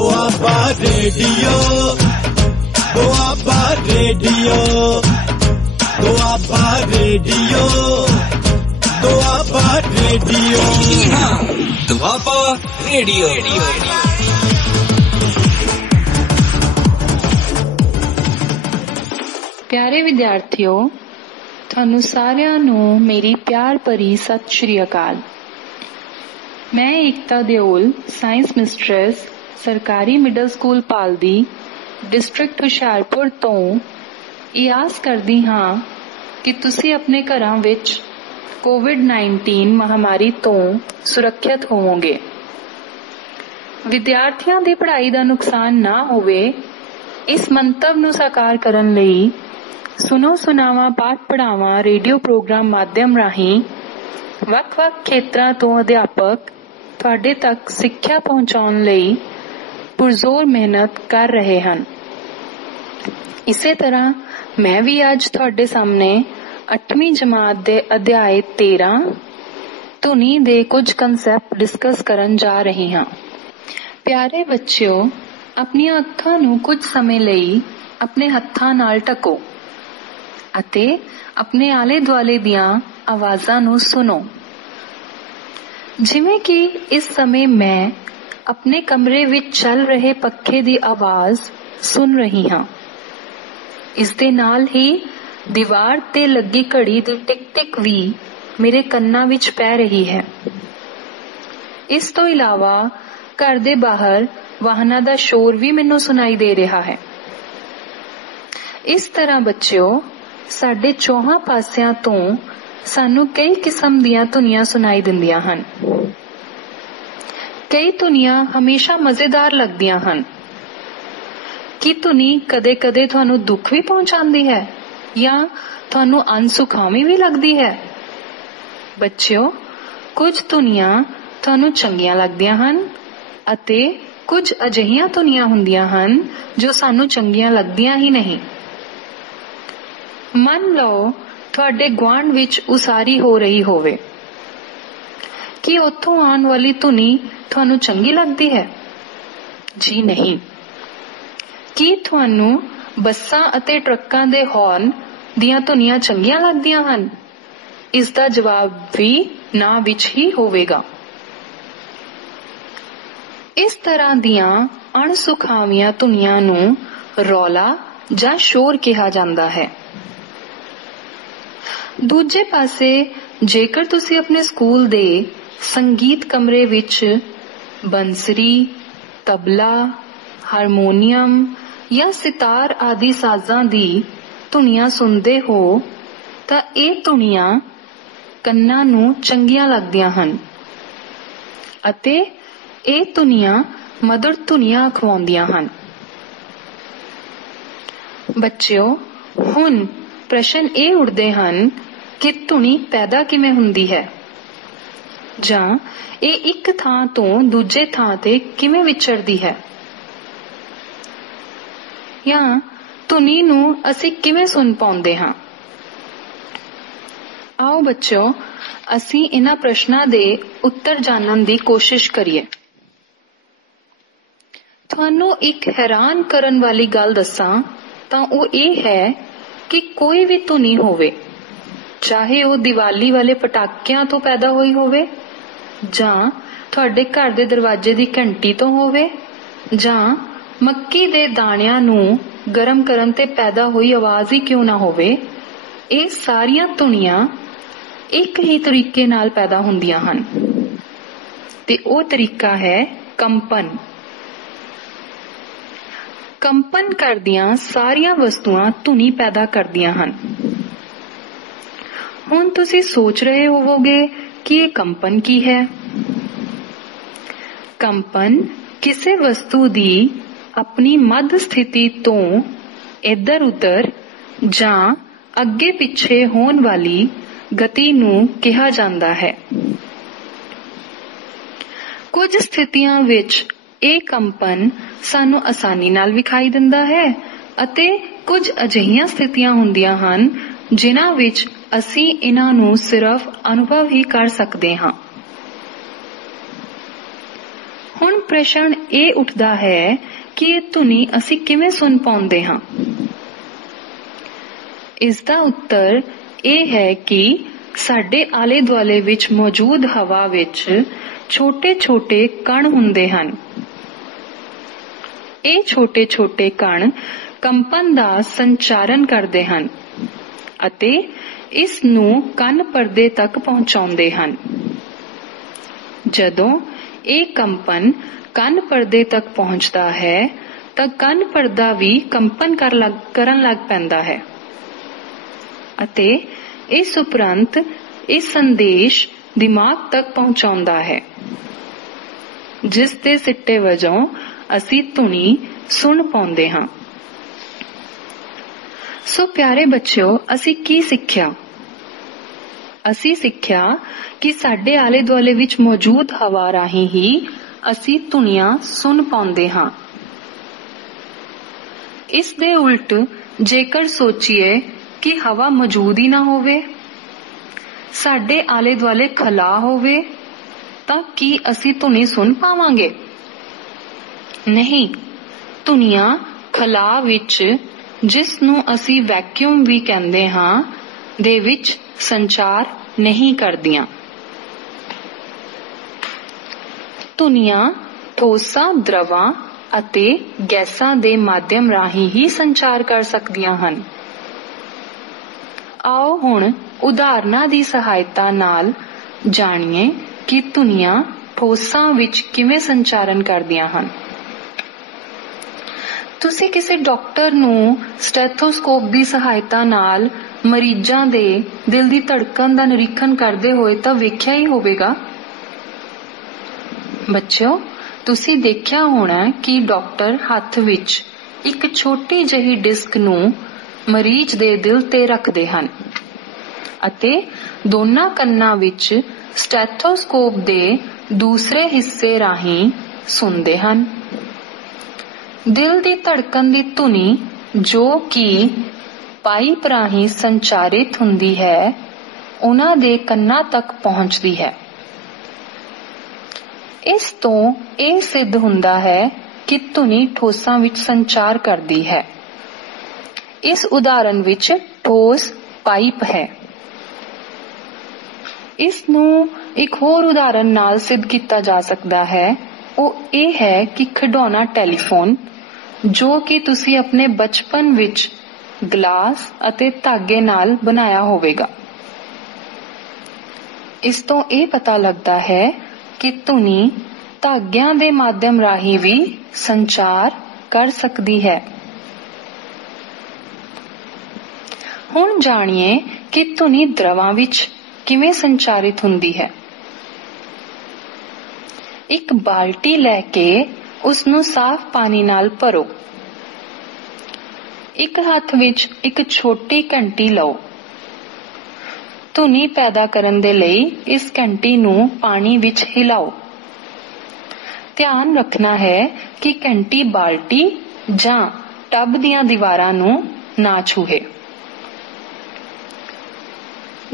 Doaba radio Doaba radio Doaba radio Doaba radio Doaba radio. ਪਿਆਰੇ ਵਿਦਿਆਰਥੀਓ, ਤੁਹਾਨੂੰ ਸਾਰਿਆਂ ਨੂੰ ਮੇਰੀ ਪਿਆਰ ਭਰੀ ਸਤਿ ਸ਼੍ਰੀ ਅਕਾਲ। ਮੈਂ ਏਕਤਾ ਦਿਓਲ, ਸਾਇੰਸ ਮਿਸਟਰੈਸ, ਸਰਕਾਰੀ ਮਿਡਲ ਸਕੂਲ ਪਾਲਦੀ, ਡਿਸਟ੍ਰਿਕਟ ਹੁਸ਼ਿਆਰਪੁਰ ਤੋਂ ਇਹ ਆਸ ਕਰਦੀ ਹਾਂ ਕਿ ਤੁਸੀਂ ਆਪਣੇ ਘਰਾਂ ਵਿੱਚ ਕੋਵਿਡ-19 ਮਹਾਮਾਰੀ ਤੋਂ ਸੁਰੱਖਿਅਤ ਹੋਵੋਗੇ। ਵਿਦਿਆਰਥੀਆਂ ਦੀ ਪੜ੍ਹਾਈ ਦਾ ਨੁਕਸਾਨ ਨਾ ਹੋਵੇ, ਇਸ ਮੰਤਵ ਨੂੰ ਸਾਕਾਰ ਕਰਨ ਲਈ ਸੁਣੋ ਸੁਣਾਵਾਂ ਪਾਠ ਪੜ੍ਹਾਵਾਂ ਰੇਡੀਓ ਪ੍ਰੋਗਰਾਮ ਮਾਧਿਅਮ ਰਾਹੀਂ ਵੱਖ-ਵੱਖ ਖੇਤਰਾਂ ਤੋਂ ਅਧਿਆਪਕ ਤੁਹਾਡੇ ਤੱਕ ਸਿੱਖਿਆ ਪਹੁੰਚਾਉਣ ਲਈ ਪੁਰਜ਼ੋਰ ਮਿਹਨਤ ਕਰ ਰਹੇ ਹਨ। ਇਸੇ ਤਰ੍ਹਾਂ ਮੈਂ ਵੀ ਅੱਜ ਤੁਹਾਡੇ ਸਾਹਮਣੇ 8ਵੀਂ ਜਮਾਤ ਦੇ ਅਧਿਆਇ 13 ਧੁਨੀ ਦੇ ਕੁਝ ਕਨਸੈਪਟ ਡਿਸਕਸ ਕਰਨ ਜਾ ਰਹੀ ਹਾਂ। ਪਿਆਰੇ ਬੱਚਿਓ, ਆਪਣੀਆਂ ਅੱਖਾਂ ਨੂੰ ਕੁਝ ਸਮੇਂ ਲਈ ਆਪਣੇ ਹੱਥਾਂ ਨਾਲ ਢੱਕੋ ਅਤੇ ਆਪਣੇ ਆਲੇ ਦੁਆਲੇ ਦੀਆਂ ਆਵਾਜ਼ਾਂ ਨੂੰ ਸੁਣੋ। ਜਿਵੇਂ ਕਿ ਇਸ ਸਮੇਂ ਮੈਂ ਆਪਣੇ ਕਮਰੇ ਵਿੱਚ ਚੱਲ ਰਹੇ ਪੱਖੇ ਦੀ ਆਵਾਜ਼ ਸੁਣ ਰਹੀ ਹਾਂ। ਇਸ ਦੇ ਨਾਲ ਹੀ ਦੀਵਾਰ ਤੇ ਲੱਗੀ ਘੜੀ ਦੀ ਟਿਕ-ਟਿਕ ਵੀ ਮੇਰੇ ਕੰਨਾਂ ਵਿੱਚ ਪੈ ਰਹੀ ਹੈ। ਇਸ ਤੋਂ ਇਲਾਵਾ ਘਰ ਦੇ ਬਾਹਰ ਵਾਹਨਾਂ ਦਾ ਸ਼ੋਰ ਵੀ ਮੈਨੂੰ ਸੁਣਾਈ ਦੇ ਰਿਹਾ ਹੈ। ਇਸ ਤਰ੍ਹਾਂ ਬੱਚਿਓ, ਸਾਡੇ ਚੌਹਾਂ ਪਾਸਿਆਂ ਤੋਂ ਸਾਨੂੰ ਕਈ ਕਿਸਮ ਦੀਆਂ ਧੁਨੀਆਂ ਸੁਣਾਈ ਦਿੰਦੀਆਂ ਹਨ। ਕਈ ਧੁਨੀਆਂ ਹਮੇਸ਼ਾ ਮਜ਼ੇਦਾਰ ਲੱਗਦੀਆਂ ਹਨ। ਕੀ ਧੁਨੀ ਕਦੇ-ਕਦੇ ਤੁਹਾਨੂੰ ਦੁੱਖ ਵੀ ਪਹੁੰਚਾਉਂਦੀ ਹੈ ਜਾਂ ਤੁਹਾਨੂੰ ਅਣਸੁਖਾਵੀਂ ਵੀ ਲੱਗਦੀ ਹੈ? ਬੱਚਿਓ, ਕੁਝ ਧੁਨੀਆਂ ਤੁਹਾਨੂੰ ਚੰਗੀਆਂ ਲੱਗਦੀਆਂ ਹਨ ਅਤੇ ਕੁਝ ਅਜਿਹੀਆਂ ਧੁਨੀਆਂ ਹੁੰਦੀਆਂ ਹਨ ਜੋ ਸਾਨੂੰ ਚੰਗੀਆਂ ਲੱਗਦੀਆਂ ਹੀ ਨਹੀਂ। ਮੰਨ ਲਓ ਤੁਹਾਡੇ ਗੁਆਂਢ ਵਿੱਚ ਉਸਾਰੀ ਹੋ ਰਹੀ ਹੋਵੇ। ਕੀ ਉੱਥੋਂ ਆਉਣ ਵਾਲੀ ਧੁਨੀ ਤੁਹਾਨੂੰ ਚੰਗੀ ਲੱਗਦੀ ਹੈ? ਜੀ ਨਹੀਂ। ਕੀ ਤੁਹਾਨੂੰ ਬੱਸਾਂ ਅਤੇ ਟਰੱਕਾਂ ਦੇ ਹੌਰਨ ਦੀਆਂ ਧੁਨੀਆਂ ਚੰਗੀਆਂ ਲੱਗਦੀਆਂ ਹਨ? ਇਸ ਦਾ ਜਵਾਬ ਵੀ ਨਾ ਵਿੱਚ ਹੀ ਹੋਵੇਗਾ। ਇਸ ਤਰ੍ਹਾਂ ਦੀਆਂ ਅਣਸੁਖਾਵੀਆਂ ਧੁਨੀਆਂ ਨੂੰ ਰੌਲਾ ਜਾਂ ਸ਼ੋਰ ਕਿਹਾ ਜਾਂਦਾ ਹੈ। ਦੂਜੇ ਪਾਸੇ ਜੇਕਰ ਤੁਸੀਂ ਆਪਣੇ ਸਕੂਲ ਦੇ ਸੰਗੀਤ ਕਮਰੇ ਵਿੱਚ ਬੰਸਰੀ, ਤਬਲਾ, ਹਾਰਮੋਨੀਅਮ ਜਾਂ ਸਿਤਾਰ ਆਦਿ ਸਾਜ਼ਾਂ ਦੀ ਧੁਨੀਆਂ ਸੁਣਦੇ ਹੋ ਤਾਂ ਇਹ ਧੁਨੀਆਂ ਕੰਨਾਂ ਨੂੰ ਚੰਗੀਆਂ ਲੱਗਦੀਆਂ ਹਨ ਅਤੇ ਇਹ ਧੁਨੀਆਂ ਮਧੁਰ ਧੁਨੀਆਂ ਅਖਵਾਉਂਦੀਆਂ ਹਨ। ਬੱਚਿਓ, ਹੁਣ ਪ੍ਰਸ਼ਨ ਇਹ ਉੱਠਦੇ ਹਨ ਕਿ ਧੁਨੀ ਪੈਦਾ ਕਿਵੇਂ ਹੁੰਦੀ ਹੈ ਜਾਂ ਇਹ ਇੱਕ ਥਾਂ ਤੋਂ ਦੂਜੇ ਥਾਂ ਤੇ ਕਿਵੇਂ ਵਿਚਰਦੀ ਹੈ ਜਾਂ ਧੁਨੀ ਨੂੰ ਅਸੀਂ ਕਿਵੇਂ ਸੁਣ ਪਾਉਂਦੇ ਹਾਂ। ਆਓ ਬੱਚਿਓ, ਅਸੀਂ ਇਹਨਾਂ ਪ੍ਰਸ਼ਨਾਂ ਦੇ ਉੱਤਰ ਜਾਣਨ ਦੀ ਕੋਸ਼ਿਸ਼ ਕਰੀਏ। ਤੁਹਾਨੂੰ ਇੱਕ ਹੈਰਾਨ ਕਰਨ ਵਾਲੀ ਗੱਲ ਦੱਸਾਂ ਤਾਂ ਉਹ ਇਹ ਹੈ ਕਿ ਕੋਈ ਵੀ ਧੁਨੀ ਹੋਵੇ, ਚਾਹੇ ਉਹ ਦੀਵਾਲੀ ਵਾਲੇ ਪਟਾਕਿਆਂ ਤੋਂ ਪੈਦਾ ਹੋਈ ਹੋਵੇ ਜਾਂ ਤੁਹਾਡੇ ਘਰ ਦੇ ਦਰਵਾਜ਼ੇ ਦੀ ਘੰਟੀ ਤੋਂ ਹੋਵੇ ਜਾਂ ਮੱਕੀ ਦੇ ਦਾਣਿਆਂ ਨੂੰ ਗਰਮ ਕਰਨ ਤੇ ਪੈਦਾ ਹੋਈ ਆਵਾਜ਼ ਹੀ ਕਿਉਂ ਨਾ ਹੋਵੇ, ਇਹ ਸਾਰੀਆਂ ਧੁਨੀਆਂ ਇੱਕ ਹੀ ਤਰੀਕੇ ਨਾਲ ਪੈਦਾ ਹੁੰਦੀਆਂ ਹਨ ਤੇ ਉਹ ਤਰੀਕਾ ਹੈ ਕੰਪਨ। ਕੰਪਨ ਕਰਦੀਆਂ ਸਾਰੀਆਂ ਵਸਤੂਆਂ ਧੁਨੀ ਪੈਦਾ ਕਰਦੀਆਂ ਹਨ। ਹੁਣ ਤੁਸੀਂ ਸੋਚ ਰਹੇ ਹੋਵੋਗੇ ਕਿ ਇਹ ਕੰਪਨ ਕੀ ਹੈ। ਕੰਪਨ ਕਿਸੇ ਵਸਤੂ ਦੀ ਆਪਣੀ ਮੱਧ ਸਥਿਤੀ ਤੋਂ ਇੱਧਰ-ਉੱਧਰ ਜਾਂ ਅੱਗੇ-ਪਿੱਛੇ ਹੋਣ ਵਾਲੀ ਗਤੀ ਨੂੰ ਕਿਹਾ ਜਾਂਦਾ ਹੈ। ਕੁਝ ਸਥਿਤੀਆਂ ਵਿੱਚ ਇਹ ਕੰਪਨ ਸਾਨੂੰ ਆਸਾਨੀ ਨਾਲ ਵਿਖਾਈ ਦਿੰਦਾ ਹੈ ਅਤੇ ਕੁਝ ਅਜਿਹੀਆਂ ਸਥਿਤੀਆਂ ਹੁੰਦੀਆਂ ਹਨ ਜਿਨ੍ਹਾਂ ਵਿੱਚ ਅਸੀਂ ਇਹਨਾਂ ਨੂੰ ਸਿਰਫ ਅਨੁਭਵ ਹੀ ਕਰ ਸਕਦੇ ਹਾਂ। ਹੁਣ प्रश्न ये उठदा है कि ये धुनी असी किवें सुन पाउंदे हां। इसदा उत्तर ये है कि साडे आले दुआले विच मौजूद हवा विच छोटे छोटे कण हुंदे हन। ये छोटे छोटे कण कंपन दा संचारण करदे हन अते इस नूं कंन परदे तक पहुंचाउंदे हन। जदों ये कंपन कंन परदे तक पहुंचदा है तां कंन परदा भी कंपन करन लग पैंदा है अते इस उपरंत इस संदेश दिमाग तक पहुंचाउंदा है, जिस दे सिट्टे वजों असी धुनी सुन पाउंदे हां। सो प्यारे बच्चों, असी की सिक्ख्या? असी सिक्ख्या कि साडे आले दुआले विच मौजूद हवा राहीं ही असी धुनियां सुन पाउंदे हां। इस दे उल्ट जेकर सोचीए कि हवा मौजूद ही ना होवे, साडे आले दुआले खला होवे, तां की असी धुनी सुन पावांगे? नहीं, धुनियां खला विच, जिस नूं असी वैक्यूम भी कहंदे हां, दे विच संचार नहीं करदियां। धुनियां ठोसां, द्रवां ਅਤੇ गैसां दे माध्यम राਹੀਂ ही संचार कर सकदियां हन। आओ हुण उदाहरणां दी सहायता नाल जाणीए कि धुनियां ठोसां विच किवें संचारण करदियां हन। तुसी किसी डॉक्टर नूं स्टैथोस्कोप दी सहायता नाल मरीजां दे दिल दी धड़कन दा निरीखण करदे होए तां वेख्या ही होवेगा। बच्चों, तुसी देखिया होना कि डॉक्टर हत्थ विच एक छोटी जही डिस्क नूं मरीज दे दिल ते रखदे हन अते दोनां कन्नां विच स्टैथोस्कोप दे दूसरे हिस्से राहीं सुनदे हन। दिल दी धड़कन दी धुनी जो कि पाइप राहीं संचारित हुंदी है, उन्हां दे कन्नां तक पहुंचदी है। इस तो ये सिद्ध हुंदा है कि धुनी ठोसां विच संचार करदी है। इस उदाहरण विच ठोस पाइप है। इस नूं एक होर उदाहरण नाल सिद्ध किया जा सकता है। वो ये है कि खिडौना टेलीफोन जो कि तुसी अपने बचपन विच ग्लास अते धागे नाल बनाया होवेगा। इस तो ये पता लगता है कि धुनी धाग्यां दे माध्यम राहीं भी संचार कर सकती है। हुण जाणीए कि धुनी द्रवां विच किवें संचारित हुंदी है। एक बाल्टी लैके उसनूं साफ पानी नाल भरो। एक हत्थ विच एक छोटी घंटी लओ। धुनी पैदा करन दे लई इस घंटी नूं पानी विच हिलाओ। ध्यान रखना है कि घंटी बाल्टी जां टब दियां दीवारां नूं ना छूहे।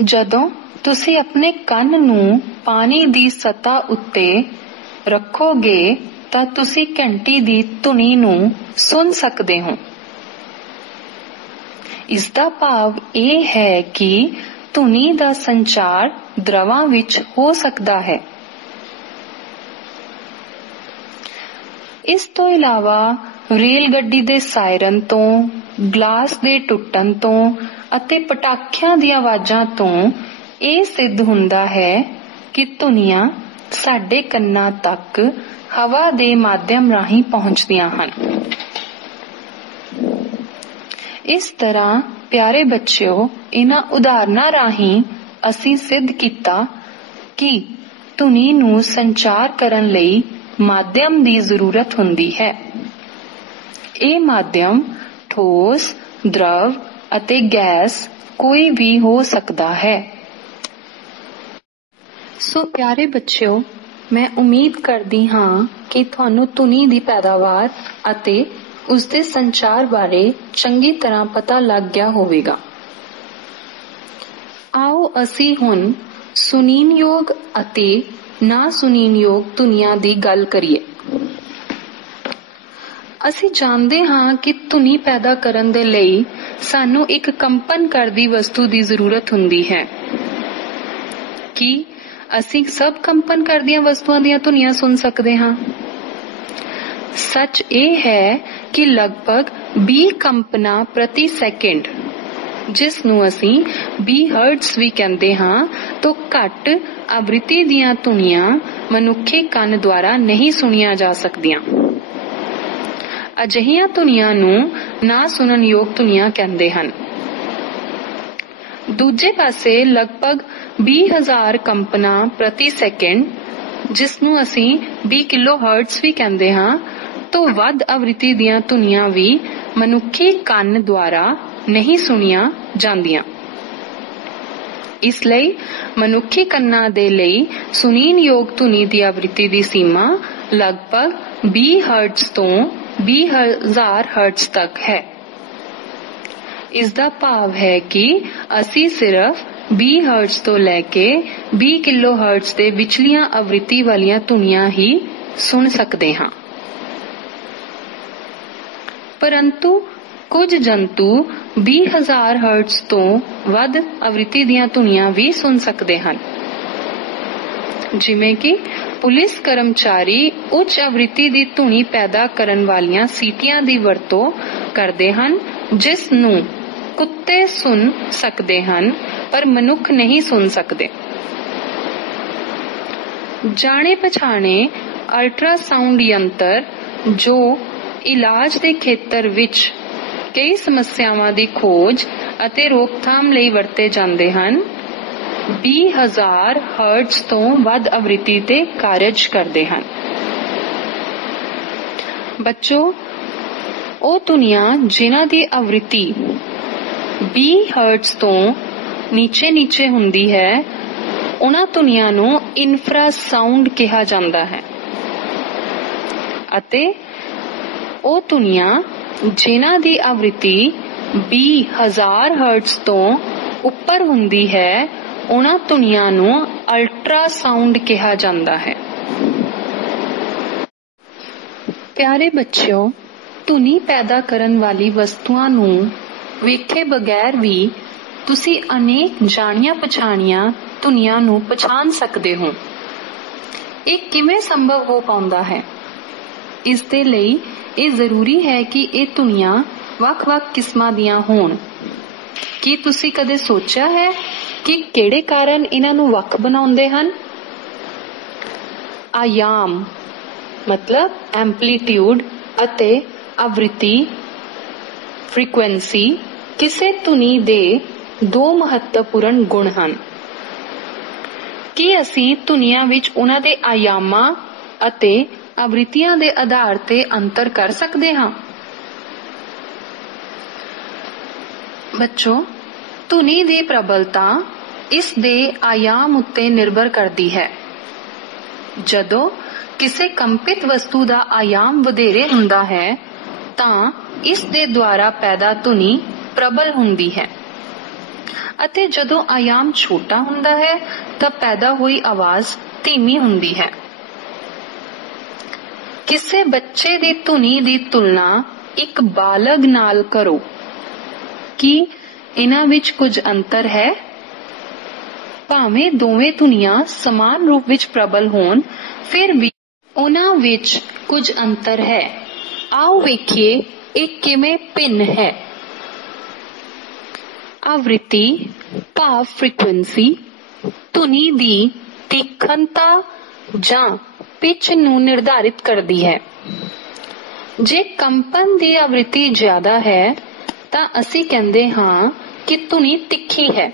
जदों तुसी अपने कंन नूं पानी दी सतह उत्ते रखोगे तां तुसी घंटी दी धुनी नूं सुन सकदे हो। इसदा भाव ये है कि धुनी दा संचार द्रवां विच हो सकता है। इस तो इलावा रेल गड्डी दे सायरन तो, ग्लास दे टुटन तो अते पटाखियां दी आवाजां तो ये सिद्ध हुंदा है कि धुनियां साडे कन्नां तक हवा दे माध्यम राहीं पहुंचदियां हन। इस तरह प्यारे बच्चों, इन्हां उदाहरणां राहीं असीं सिद्ध कीता कि धुनी नूं संचार करन लई माध्यम दी जरूरत हुंदी है। ये माध्यम ठोस, द्रव अते गैस कोई भी हो सकता है। सो प्यारे बच्चों, मैं उम्मीद करदी हां कि तुहानूं धुनी दी पैदावार अते उसके संचार बारे चंगी तरह पता लग गया होवेगा। आओ असी हुण सुनीनयोग अते ना सुनीनयोग धुनियां दी गल करिए। ਅਸੀਂ ਜਾਣਦੇ ਹਾਂ ਕਿ ਧੁਨੀ ਪੈਦਾ ਕਰਨ ਦੇ ਲਈ ਸਾਨੂੰ ਇੱਕ ਕੰਪਨ ਕਰਦੀ ਵਸਤੂ ਦੀ ਜ਼ਰੂਰਤ ਹੁੰਦੀ ਹੈ। ਕੀ ਅਸੀਂ ਸਭ ਕੰਪਨ ਕਰਦੀਆਂ ਵਸਤੂਆਂ ਦੀਆਂ ਧੁਨੀਆਂ ਸੁਣ ਸਕਦੇ ਹਾਂ? ਸੱਚ ਇਹ ਹੈ ਕਿ ਲਗਭਗ 20 ਕੰਪਨਾਂ ਪ੍ਰਤੀ ਸੈਕਿੰਡ, ਜਿਸ ਨੂੰ ਅਸੀਂ 20 ਹਰਟਜ਼ ਵੀ ਕਹਿੰਦੇ ਹਾਂ, ਤੋਂ ਘੱਟ ਆਵਿਰਤੀ ਦੀਆਂ ਧੁਨੀਆਂ ਮਨੁੱਖੀ ਕੰਨ ਦੁਆਰਾ ਨਹੀਂ ਸੁਣੀਆਂ ਜਾ ਸਕਦੀਆਂ। ਅਜਿਹੀਆਂ ਧੁਨੀਆਂ ਨੂੰ ਨਾ ਸੁਣਨ ਯੋਗ ਧੁਨੀਆਂ ਕਹਿੰਦੇ ਹਨ। ਦੂਜੇ ਪਾਸੇ ਲਗਭਗ 20,000 ਕੰਪਨਾਂ ਪ੍ਰਤੀ ਸੈਕਿੰਡ, ਜਿਸ ਨੂੰ ਅਸੀਂ 20 ਕਿਲੋ ਹਰਟਜ਼ ਵੀ ਕਹਿੰਦੇ ਹਾਂ, ਤੋਂ ਵੱਧ ਆਵਿਰਤੀ ਦੀਆਂ ਧੁਨੀਆਂ ਵੀ ਮਨੁੱਖੀ ਕੰਨ ਦੁਆਰਾ ਨਹੀਂ ਸੁਣੀਆਂ ਜਾਂਦੀਆਂ। ਇਸ ਲਈ ਮਨੁੱਖੀ ਕੰਨਾਂ ਦੇ ਲਈ ਸੁਣਨ ਯੋਗ ਧੁਨੀ ਦੀ ਆਵਿਰਤੀ ਦੀ ਸੀਮਾ ਲਗਭਗ 20 ਹਰਟਜ਼ ਤੋਂ 20,000 ਹਰਟਜ਼ ਤੱਕ ਹੈ। ਇਸ ਦਾ ਭਾਵ ਹੈ ਕਿ ਅਸੀਂ ਸਿਰਫ 20 ਹਰਟਜ਼ ਤੋਂ ਲੈ ਕੇ 20 ਕਿਲੋ ਹਰਟਜ਼ ਦੇ ਵਿਚਲੀਆਂ ਆਵਿਰਤੀ ਵਾਲੀਆਂ ਧੁਨੀਆਂ ਹੀ ਸੁਣ ਸਕਦੇ ਹਾਂ। ਪਰੰਤੂ ਕੁਝ ਜੰਤੂ 20,000 ਹਰਟਜ਼ ਤੋਂ ਵੱਧ ਆਵਿਰਤੀ ਦੀਆਂ ਧੁਨੀਆਂ ਵੀ ਸੁਣ ਸਕਦੇ ਹਨ। ਜਿਵੇਂ ਕਿ ਪੁਲਿਸ ਕਰਮਚਾਰੀ ਉੱਚ ਆਵਿਰਤੀ ਦੀ ਧੁਨੀ ਪੈਦਾ ਕਰਨ ਵਾਲੀਆਂ ਸੀਟੀਆਂ ਦੀ ਵਰਤੋਂ ਕਰਦੇ ਹਨ, ਜਿਸ ਨੂੰ ਕੁੱਤੇ ਸੁਣ ਸਕਦੇ ਹਨ ਪਰ ਮਨੁੱਖ ਨਹੀਂ ਸੁਣ ਸਕਦੇ। ਜਾਣੇ ਪਛਾਣੇ ਅਲਟਰਾਸਾਊਂਡ ਯੰਤਰ ਜੋ ਇਲਾਜ ਦੇ ਖੇਤਰ ਵਿੱਚ ਕਈ ਸਮੱਸਿਆਵਾਂ ਦੀ ਖੋਜ ਅਤੇ ਰੋਕਥਾਮ ਲਈ ਵਰਤੇ ਜਾਂਦੇ ਹਨ, 20,000 ਹਰਟਜ਼ ਤੋਂ ਵੱਧ ਆਵਿਰਤੀ ਤੇ ਕਾਰਜ ਕਰਦੇ ਹਨ। ਬੱਚੋ, ਉਹ ਧੁਨੀਆਂ ਜਿਨ੍ਹਾਂ ਦੀ ਆਵਿਰਤੀ 20 ਹਰਟਜ਼ ਤੋਂ ਨੀਚੇ ਹੁੰਦੀ ਹੈ, ਉਹਨਾਂ ਧੁਨੀਆਂ ਨੂੰ ਇਨਫਰਾਸਾਊਂਡ ਕਿਹਾ ਜਾਂਦਾ ਹੈ। ਅਤੇ ਉਹ ਧੁਨੀਆਂ ਜਿਨ੍ਹਾਂ ਦੀ ਆਵਿਰਤੀ 20,000 ਹਰਟਜ਼ ਤੋਂ ਉੱਪਰ ਹੁੰਦੀ ਹੈ, ਉਹਨਾਂ ਧੁਨੀਆਂ ਨੂੰ ਅਲਟਰਾਸਾਊਂਡ ਕਿਹਾ ਜਾਂਦਾ ਹੈ। ਪਿਆਰੇ ਬੱਚਿਓ, ਧੁਨੀ ਪੈਦਾ ਕਰਨ ਵਾਲੀ ਵਸਤੂਆਂ ਨੂੰ ਵੇਖੇ ਬਗੈਰ ਵੀ ਤੁਸੀਂ ਅਨੇਕ ਜਾਣੀਆਂ ਪਛਾਣੀਆਂ ਧੁਨੀਆਂ ਨੂੰ ਪਛਾਣ ਸਕਦੇ ਹੋ। ਇਹ ਕਿਵੇਂ ਸੰਭਵ ਹੋ ਪਾਉਂਦਾ ਹੈ? ਇਸ ਦੇ ਲਈ ਇਹ ਜ਼ਰੂਰੀ ਹੈ ਕਿ ਇਹ ਧੁਨੀਆਂ ਵੱਖ-ਵੱਖ ਕਿਸਮਾਂ ਦੀਆਂ ਹੋਣ। ਕੀ ਤੁਸੀਂ ਕਦੇ ਸੋਚਿਆ ਹੈ ਕਿ ਕਿਹੜੇ ਕਾਰਨ ਇਹਨਾਂ ਨੂੰ ਵੱਖ ਬਣਾਉਂਦੇ ਹਨ? ਆਯਾਮ ਮਤਲਬ ਐਂਪਲੀਟਿਊਡ ਅਤੇ ਆਵਿਰਤੀ ਫ੍ਰੀਕੁਐਂਸੀ ਕਿਸੇ ਧੁਨੀ ਦੇ ਦੋ ਮਹੱਤਵਪੂਰਨ ਗੁਣ ਹਨ। ਕੀ ਅਸੀਂ ਧੁਨੀਆਂ ਵਿੱਚ ਉਹਨਾਂ ਦੇ ਆਯਾਮਾਂ ਅਤੇ ਆਵਿਰਤੀਆਂ ਦੇ ਆਧਾਰ ਤੇ ਅੰਤਰ ਕਰ ਸਕਦੇ ਹਾਂ? ਬੱਚੋ, ਧੁਨੀ ਦੀ ਪ੍ਰਬਲਤਾ ਇਸ ਦੇ ਆਯਾਮ ਉੱਤੇ ਨਿਰਭਰ ਕਰਦੀ ਹੈ। ਜਦੋਂ ਕਿਸੇ ਕੰਪਿਤ ਵਸਤੂ ਦਾ ਆਯਾਮ ਵਧੇਰੇ ਹੁੰਦਾ ਹੈ ਤਾਂ ਇਸ ਦੇ ਦੁਆਰਾ ਪੈਦਾ ਧੁਨੀ ਪ੍ਰਬਲ ਹੁੰਦੀ ਹੈ, ਅਤੇ ਜਦੋਂ ਆਯਾਮ ਛੋਟਾ ਹੁੰਦਾ ਹੈ ਤਾਂ ਪੈਦਾ ਹੋਈ ਆਵਾਜ਼ ਧੀਮੀ ਹੁੰਦੀ ਹੈ। ਕਿਸੇ ਬੱਚੇ ਦੀ ਧੁਨੀ ਦੀ ਤੁਲਨਾ ਇੱਕ ਬਾਲਗ ਨਾਲ ਕਰੋ। ਕੀ ਇਹਨਾਂ ਵਿੱਚ ਕੁਝ ਅੰਤਰ ਹੈ? ਭਾਵੇਂ ਦੋਵੇਂ ਧੁਨੀਆਂ ਸਮਾਨ ਰੂਪ ਵਿੱਚ ਪ੍ਰਬਲ ਹੋਣ, ਫਿਰ ਵੀ ਉਹਨਾਂ ਵਿੱਚ ਕੁਝ ਅੰਤਰ ਹੈ। ਆਓ ਵੇਖੀਏ ਇਹ ਕਿਵੇਂ ਭਿੰਨ ਹੈ। ਆਵਿਰਤੀ ਭਾਵ ਫ੍ਰੀਕੁਐਂਸੀ ਧੁਨੀ ਦੀ ਤੀਖਣਤਾ ਜਾਂ ਪਿਚ ਨੂੰ ਨਿਰਧਾਰਿਤ ਕਰਦੀ ਹੈ। ਜੇ ਕੰਪਨ ਦੀ ਆਵਿਰਤੀ ਜ਼ਿਆਦਾ ਹੈ ਤਾਂ ਅਸੀਂ ਕਹਿੰਦੇ ਹਾਂ ਕਿ ਧੁਨੀ ਤਿੱਖੀ ਹੈ,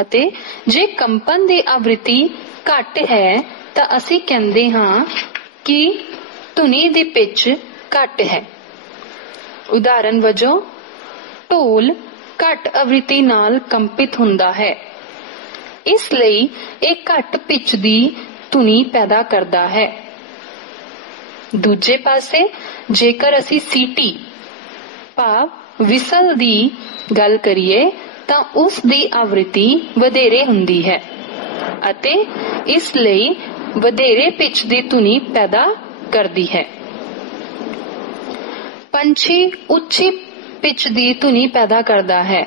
ਅਤੇ ਜੇ ਕੰਪਨ ਦੀ ਆਵਿਰਤੀ ਘੱਟ ਹੈ ਤਾਂ ਅਸੀਂ ਕਹਿੰਦੇ ਹਾਂ ਕਿ ਧੁਨੀ ਦੀ ਪਿਚ ਘੱਟ ਹੈ। ਉਦਾਹਰਨ ਵਜੋਂ, ਢੋਲ ਘੱਟ ਆਵਿਰਤੀ ਨਾਲ ਕੰਪਿਤ ਹੁੰਦਾ ਹੈ, ਇਸ ਲਈ ਇਹ ਘੱਟ ਪਿਚ ਦੀ ਧੁਨੀ ਪੈਦਾ ਕਰਦਾ ਹੈ। ਦੂਜੇ ਪਾਸੇ ਜੇਕਰ ਅਸੀਂ ਸੀਟੀ ਭਾਵ ਵਿਸਲ ਦੀ ਗੱਲ ਕਰੀਏ ਤਾਂ ਉਸ ਦੀ ਆਵਿਰਤੀ ਵਧੇਰੇ ਹੁੰਦੀ ਹੈ, ਅਤੇ ਇਸ ਲਈ ਵਧੇਰੇ ਪਿਚ ਦੀ ਧੁਨੀ ਪੈਦਾ ਕਰਦੀ ਹੈ। ਪੰਛੀ ਉੱਚੀ ਪਿੱਚ ਦੀ ਧੁਨੀ ਪੈਦਾ ਕਰਦਾ ਹੈ,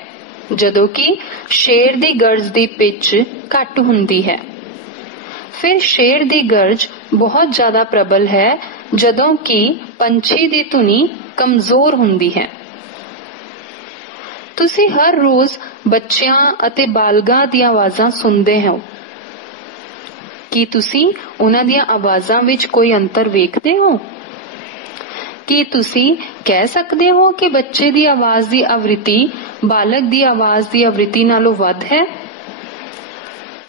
ਜਦੋਂ ਕਿ ਸ਼ੇਰ ਦੀ ਗਰਜ ਦੀ ਪਿੱਚ ਘੱਟ ਹੁੰਦੀ ਹੈ। ਫਿਰ ਸ਼ੇਰ ਦੀ ਗਰਜ ਬਹੁਤ ਜ਼ਿਆਦਾ ਪ੍ਰਬਲ ਹੈ, ਜਦੋਂ ਕਿ ਪੰਛੀ ਦੀ ਧੁਨੀ ਕਮਜ਼ੋਰ ਹੁੰਦੀ ਹੈ। ਤੁਸੀਂ ਹਰ ਰੋਜ਼ ਬੱਚਿਆਂ ਅਤੇ ਬਾਲਗਾਂ ਦੀਆਂ ਆਵਾਜ਼ਾਂ ਸੁਣਦੇ ਹੋ। ਕੀ ਤੁਸੀਂ ਉਹਨਾਂ ਦੀਆਂ ਆਵਾਜ਼ਾਂ ਵਿੱਚ ਕੋਈ ਅੰਤਰ ਵੇਖਦੇ ਹੋ? ਕੀ ਤੁਸੀਂ ਕਹਿ ਸਕਦੇ ਹੋ ਕਿ ਬੱਚੇ ਦੀ ਆਵਾਜ਼ ਦੀ ਆਵਿਰਤੀ ਬਾਲਗ ਦੀ ਆਵਾਜ਼ ਦੀ ਆਵਿਰਤੀ ਨਾਲੋਂ ਵੱਧ ਹੈ?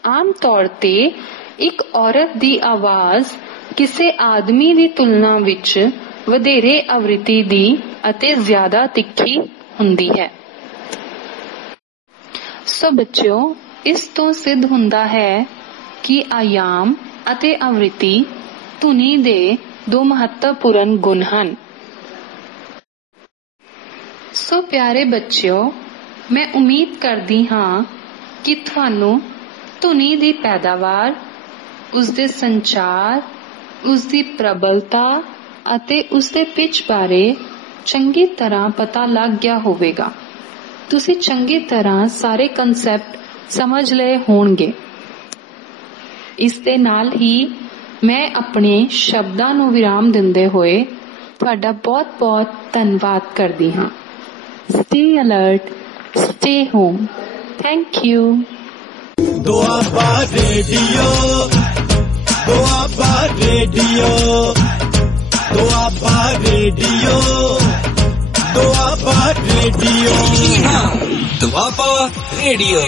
ਆਮ ਤੌਰ ਤੇ ਇੱਕ ਔਰਤ ਦੀ ਆਵਾਜ਼ ਕਿਸੇ ਆਦਮੀ ਦੀ ਤੁਲਨਾ ਵਿੱਚ ਵਧੇਰੇ ਆਵਿਰਤੀ ਦੀ ਅਤੇ ਜ਼ਿਆਦਾ ਤਿੱਖੀ ਹੁੰਦੀ ਹੈ। ਸੋ ਬੱਚਿਓ, ਇਸ ਤੋਂ ਸਿੱਧ ਹੁੰਦਾ ਹੈ ਕਿ ਆਯਾਮ ਅਤੇ ਆਵਿਰਤੀ ਧੁਨੀ ਦੇ ਦੋ ਮਹੱਤਵਪੂਰਨ ਗੁਣ ਹਨ। ਸੋ ਪਿਆਰੇ ਬੱਚਿਓ, ਮੈਂ ਉਮੀਦ ਕਰਦੀ ਹਾਂ ਕਿ ਤੁਹਾਨੂੰ ਧੁਨੀ ਦੀ ਪੈਦਾਵਾਰ, ਉਸਦੇ ਸੰਚਾਰ, ਉਸਦੀ ਪ੍ਰਬਲਤਾ ਅਤੇ ਉਸਦੇ ਪਿੱਚ ਬਾਰੇ ਚੰਗੀ ਤਰ੍ਹਾਂ ਪਤਾ ਲੱਗ ਗਿਆ ਹੋਵੇਗਾ। ਤੁਸੀਂ ਚੰਗੀ ਤਰ੍ਹਾਂ ਸਾਰੇ ਕਨਸੈਪਟ ਸਮਝ ਲਏ ਹੋਣਗੇ। ਇਸ ਦੇ ਨਾਲ ਹੀ ਮੈਂ ਆਪਣੇ ਸ਼ਬਦਾਂ ਨੂੰ ਵਿਰਾਮ ਦਿੰਦੇ ਹੋਏ ਤੁਹਾਡਾ ਬਹੁਤ-ਬਹੁਤ ਧੰਨਵਾਦ ਕਰਦੀ ਹਾਂ। Stay alert, stay home. Thank you. Doaba radio, Doaba radio, Doaba radio, Doaba radio, Doaba radio.